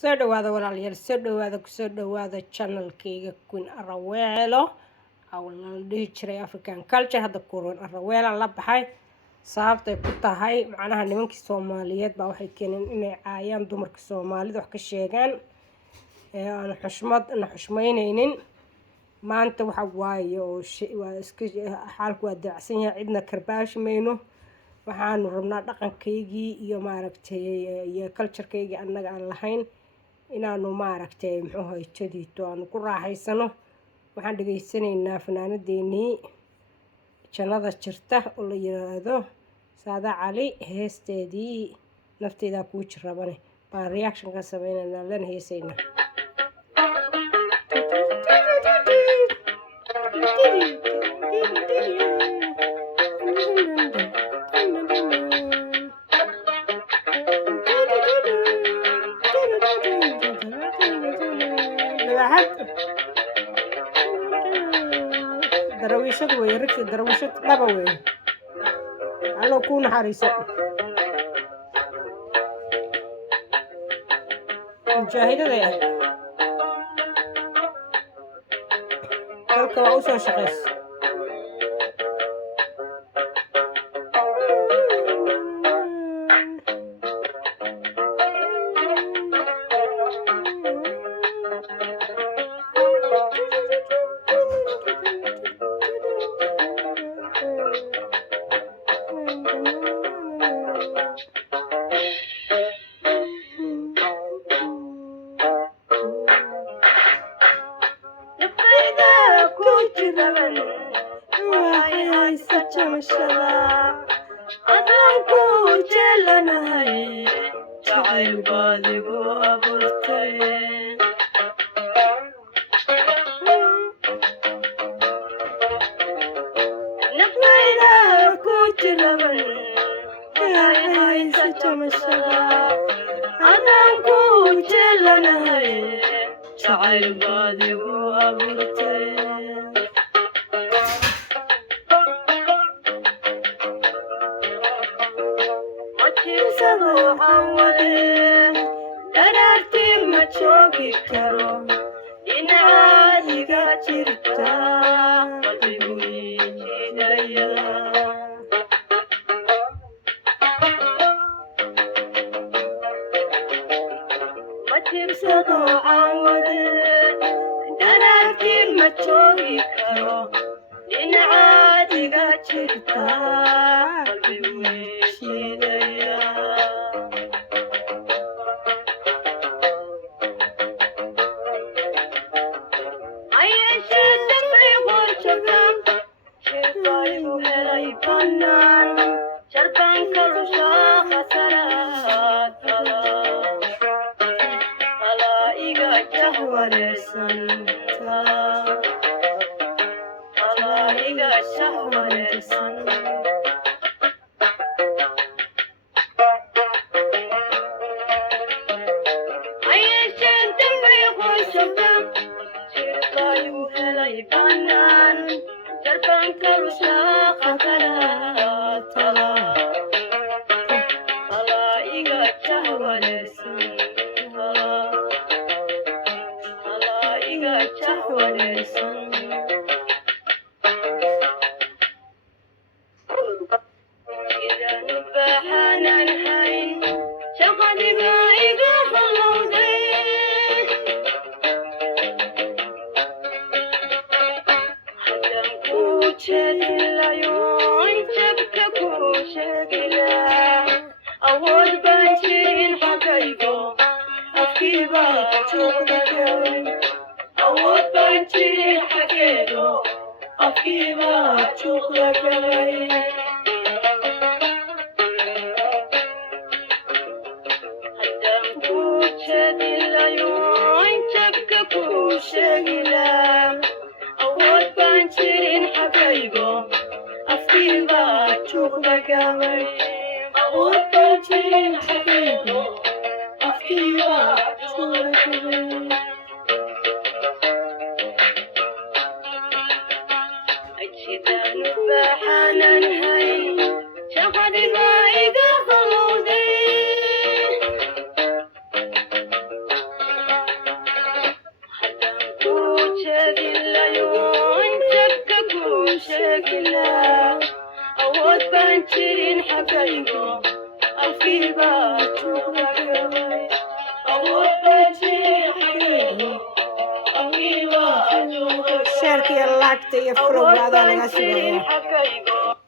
soo dhawaada walaalayaal soo dhawaada kusoo dhawaada channelkayga Queen Araweelo awalna la dhihi jiray African Culture hadda Queen Araweelo la baxay sababtay ku tahay macnaha nimankii Soomaaliyeed baa waxay keeneen inay caayaan dumarka Soomaalida wax ka sheegaan aan xushmaynaynin maanta waxa waaye oo waa iska xaalku waa dacsan yahay cidna karbaash mayno waxaanu rabnaa dhaqankaygii iyo maaragtay iyo culture-kaygii annaga aan lahayn inaanu maaragtay muxuu ahay jadiito aan ku raaxaysano waxaan dhageysanaynaa fanaanadeennii jannada jirta oo la yiraahdo Saada Cali heesteedii nafteeda ku jirabane baan reaction ka sameynaa lan heesayna darawiishad way ragsi darawiishad laba way allo ku naxariiso mujaahidada dalka waa u soo shaqeysa anigoon jabka kuu sheegilaa awood baan jirin xagaygo afkiibaa joogagalay awood baan jirin xagaygo afkiibaa joogagalay sheerka iyo laagta iyo flowgaada laga sugaya